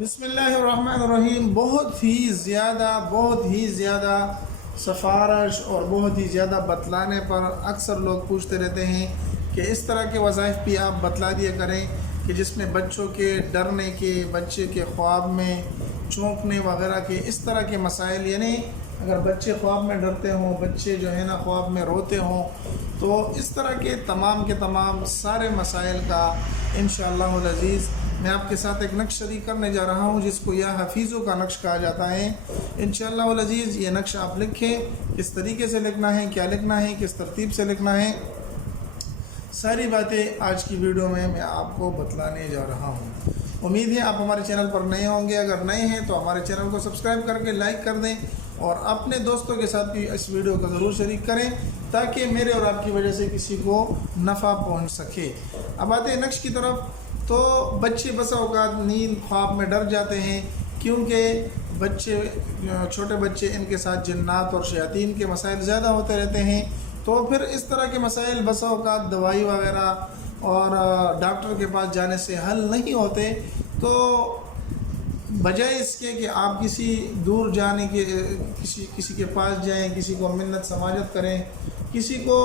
بسم اللہ الرحمن الرحیم۔ بہت ہی زیادہ سفارش اور بہت ہی زیادہ بتلانے پر اکثر لوگ پوچھتے رہتے ہیں کہ اس طرح کے وظائف بھی آپ بتلا دیا کریں کہ جس میں بچوں کے ڈرنے کے، بچے کے خواب میں چونکنے وغیرہ کے اس طرح کے مسائل، یعنی اگر بچے خواب میں ڈرتے ہوں، بچے جو ہے نا خواب میں روتے ہوں، تو اس طرح کے تمام سارے مسائل کا انشاءاللہ العزیز میں آپ کے ساتھ ایک نقش شریک کرنے جا رہا ہوں، جس کو یا حفیظوں کا نقش کہا جاتا ہے۔ انشاءاللہ العزیز یہ نقش آپ لکھیں، کس طریقے سے لکھنا ہے، کیا لکھنا ہے، کس ترتیب سے لکھنا ہے، ساری باتیں آج کی ویڈیو میں آپ کو بتلانے جا رہا ہوں۔ امید ہے آپ ہمارے چینل پر نئے ہوں گے، اگر نئے ہیں تو ہمارے چینل کو سبسکرائب کر کے لائک کر دیں اور اپنے دوستوں کے ساتھ بھی اس ویڈیو کو ضرور شریک کریں تاکہ میرے اور آپ کی وجہ سے کسی کو نفع پہنچ سکے۔ اب آتے ہیں نقش کی طرف۔ تو بچے بسا اوقات نیند خواب میں ڈر جاتے ہیں، کیونکہ چھوٹے بچے، ان کے ساتھ جنات اور شیاطین کے مسائل زیادہ ہوتے رہتے ہیں، تو پھر اس طرح کے مسائل بسا اوقات دوائی وغیرہ اور ڈاکٹر کے پاس جانے سے حل نہیں ہوتے۔ تو بجائے اس کے کہ آپ کسی دور جانے کے کسی کے پاس جائیں، کسی کو منت سماجت کریں، کسی کو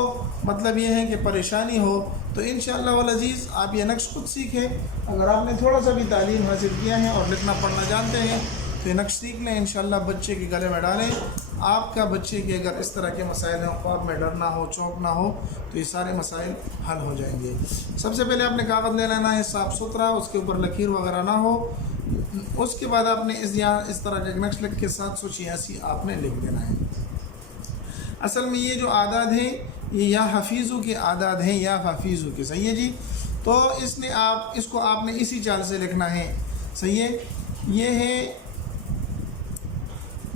مطلب یہ ہے کہ پریشانی ہو، تو انشاءاللہ العزیز آپ یہ نقش خود سیکھیں۔ اگر آپ نے تھوڑا سا بھی تعلیم حاصل کیا ہے اور لکھنا پڑھنا جانتے ہیں تو یہ نقش سیکھ لیں، انشاءاللہ بچے کے گلے میں ڈالیں۔ آپ کا بچے کے اگر اس طرح کے مسائل ہیں، خواب میں ڈرنا ہو، چونکنا ہو، تو یہ سارے مسائل حل ہو جائیں گے۔ سب سے پہلے آپ نے کاغذ لے لینا ہے صاف ستھرا، اس کے اوپر لکیر وغیرہ نہ ہو۔ اس کے بعد آپ نے اس طرح کا ایک نقش لکھ کے 786 آپ نے لکھ دینا ہے۔ اصل میں یہ جو اعداد ہیں یہ یا حفیظوں کے اعداد ہیں، یا حفیظوں کے، صحیح ہے جی۔ تو اس کو آپ نے اسی چال سے لکھنا ہے، صحیح ہے۔ یہ ہے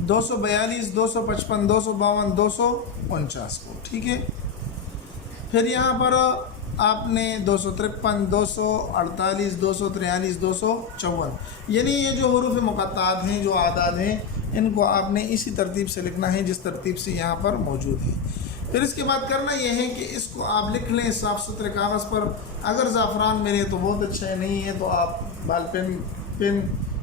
242 255 252 249 کو، ٹھیک ہے۔ پھر یہاں پر آپ نے 253 248 243 254، یعنی یہ جو حروف مقطعات ہیں، جو اعداد ہیں، ان کو آپ نے اسی ترتیب سے لکھنا ہے جس ترتیب سے یہاں پر موجود ہے۔ پھر اس کے بعد کرنا یہ ہے کہ اس کو آپ لکھ لیں صاف ستھرے کاغذ پر۔ اگر زعفران ملے تو بہت اچھا ہے، نہیں ہے تو آپ بال پین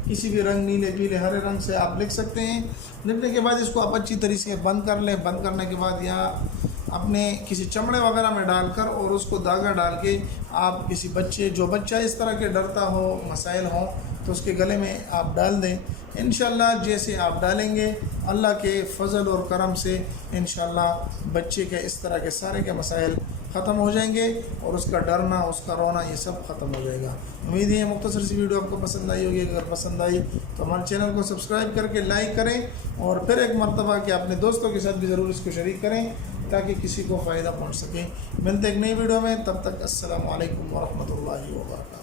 کسی بھی رنگ، نیلے پیلے ہرے رنگ سے آپ لکھ سکتے ہیں۔ لکھنے کے بعد اس کو آپ اچھی طریقے سے بند کر لیں۔ بند کرنے کے بعد یا اپنے کسی چمڑے وغیرہ میں ڈال کر اور اس کو داغا ڈال کے آپ کسی جو بچہ اس طرح کے ڈرتا ہو، مسائل ہوں، تو اس کے گلے میں آپ ڈال دیں۔ انشاءاللہ جیسے آپ ڈالیں گے، اللہ کے فضل اور کرم سے انشاءاللہ بچے کے اس طرح کے سارے کے مسائل ختم ہو جائیں گے اور اس کا ڈرنا، اس کا رونا، یہ سب ختم ہو جائے گا۔ امید ہے مختصر سی ویڈیو آپ کو پسند آئی ہوگی۔ اگر پسند آئی تو ہمارے چینل کو سبسکرائب کر کے لائک کریں اور پھر ایک مرتبہ کہ اپنے دوستوں کے ساتھ بھی ضرور اس کو شریک کریں تاکہ کسی کو فائدہ پہنچ سکے۔ ملتے ایک نئی ویڈیو میں، تب تک السلام علیکم ورحمۃ اللہ وبرکاتہ۔